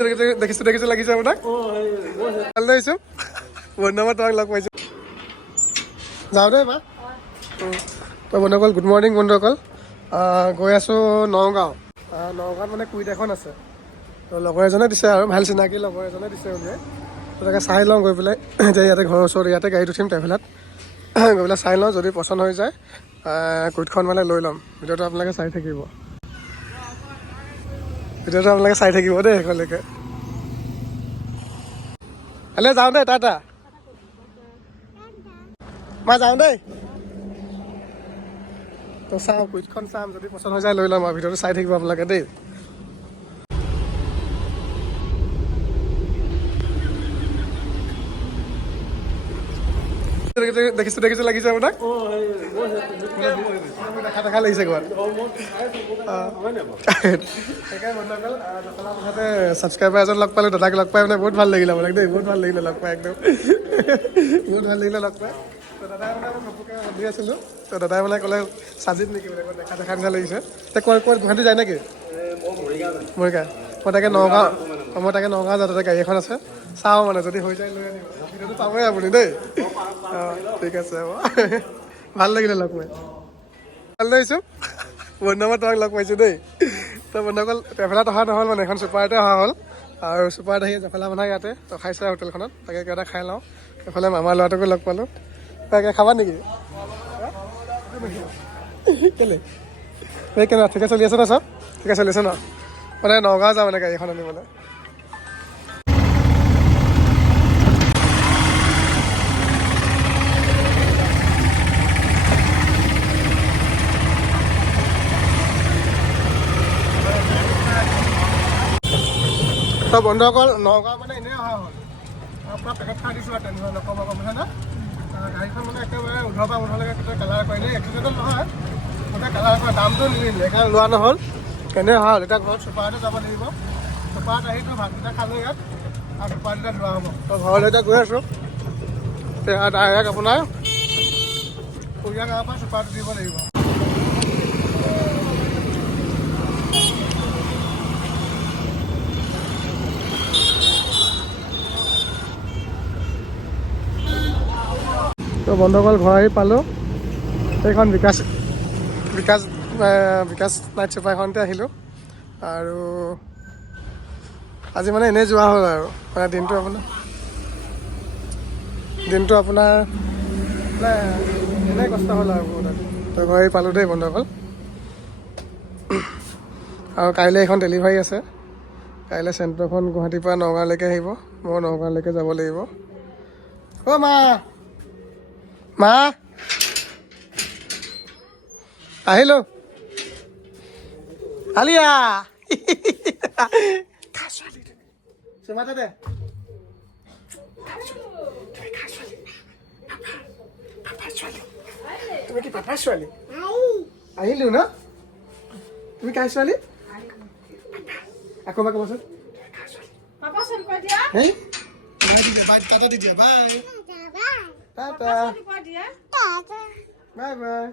দেখিছো লাগিছে আপোনাক ভাল লাগিছো বন্ধুবান্ধৱ তোমাক লগ পাইছো যাওঁ দেই মা তো বন্ধুসকল গুড মৰ্ণিং বন্ধুসকল গৈ আছোঁ নগাঁও নগাঁৱত মানে কুইট এখন আছে তো লগৰ এজনে দিছে আৰু ভাল চিনাকি লগৰ এজনে দিছে উলিয়াই তো তাকে চাই লওঁ গৈ পেলাই যে ইয়াতে ঘৰৰ ওচৰত ইয়াতে গাড়ীত উঠিম ট্ৰেভেলাৰত গৈ পেলাই চাই লওঁ যদি পচন্দ হৈ যায় কুইটখন মানে লৈ ল'ম ভিডিঅ'টো আপোনালোকে চাই থাকিব দেই শেষলৈকে হেল্ল' যাওঁ দেই টাটা মই যাওঁ দেই তো চাওঁ কুইটখন চাম যদি পচন্দ হৈ যায় লৈ ল'ম আৰু ভিডিঅ'টো চাই থাকিব আপোনালোকে দেই দেখিছো লাগিছে আপোনাক দেখা লাগিছে ক'ৰবাত মুঠতে ছাবস্ক্ৰাইবাৰ এজন লগ পালোঁ দাদাক লগ পাই মানে বহুত ভাল লাগিলে আপোনাক দেই বহুত ভাল লাগিলে লগ পাই একদম বহুত ভাল লাগিলে লগ পাই তো দাদাই মানে মই ঘপককৈ সুধি আছিলোঁ তো দাদাই মানে ক'লে চাজিত নেকি বোলে দেখা নিচিনা লাগিছে এতিয়া ক'ত গুৱাহাটী যায় নেকি মৰিগাঁও মই তাকে নগাঁও যাওঁ তাতে গাড়ী এখন আছে চাওঁ মানে যদি হৈ যায় লৈ আনিব ভিডিঅ'টো পাবই আপুনি দেই অঁ ঠিক আছে হ'ব ভাল লাগিলে লগ পাই ভাল লাগিছোঁ বন্ধুবান্ধৱ তোমাক লগ পাইছোঁ দেই তো বন্ধুসকল ট্ৰেভেলাৰত অহা নহ'ল মানে এখন ছুপাৰতে অহা হ'ল আৰু ছুপাৰত আহি জফলা বনাই ইয়াতে ৰখাইছে হোটেলখনত তাকে কিবা এটা খাই লওঁ এইফালে মামাৰ ল'ৰাটোকো লগ পালোঁ তাকে খাবা নেকি কেলে এই কেনে ঠিকে চলি আছে ন চব ঠিকে চলি আছে ন মানে নগাঁও যাওঁ মানে গাড়ীখন আনিবলৈ তো বন্ধুসকল নগাঁও মানে এনেই অহা হ'ল আপোনাৰ পেকেট খাই দিছোঁ আৰু তেনেকুৱা নক'ব নহয় ন গাড়ীখন মানে একেবাৰে 18 কেতিয়া কালাৰ কৰে এনেই এক্সিডেণ্টত নহয় গোটেই কালাৰ কৰা দামটো নিমিলে সেইকাৰণে লোৱা নহ'ল কেনে অহা হ'ল এতিয়া ঘৰত ছুপাৰতে যাব লাগিব ছুপাৰত আহিতো ভাতকেইটা খালোঁ ইয়াত আৰু ছুপাৰকেইটা লোৱা হ'ব তো ঘৰলৈ এতিয়া গৈ আছোঁ ডাইৰেক্ট আপোনাৰ কুৰিয়া গাঁৱৰ পৰা ছুপাৰটো দিব লাগিব তো বন্ধুসকল ঘৰ আহি পালোঁ এইখন বিকাশ নাইট ছুপাৰখনতে আহিলোঁ আৰু আজি মানে এনেই যোৱা হ'ল আৰু মানে দিনটো আপোনাৰ মানে এনেই কষ্ট হ'ল আৰু বহুত তো ঘৰ আহি পালোঁ দেই বন্ধুসকল আৰু কাইলৈ এখন ডেলিভাৰী আছে কাইলৈ চেণ্টাৰখন গুৱাহাটীৰ পৰা নগাঁৱলৈকে আহিব মই নগাঁৱলৈকে যাব লাগিব অ' মা আহিলোঁ আলিয়া চুমাতে দে তুমি কি পাপাৰ ছোৱালী আহিলোঁ ন তুমি কাৰ ছোৱালী আকৌ ক'বচোন হেই টাটা দি দিয়া বাই টাটা বাই বাই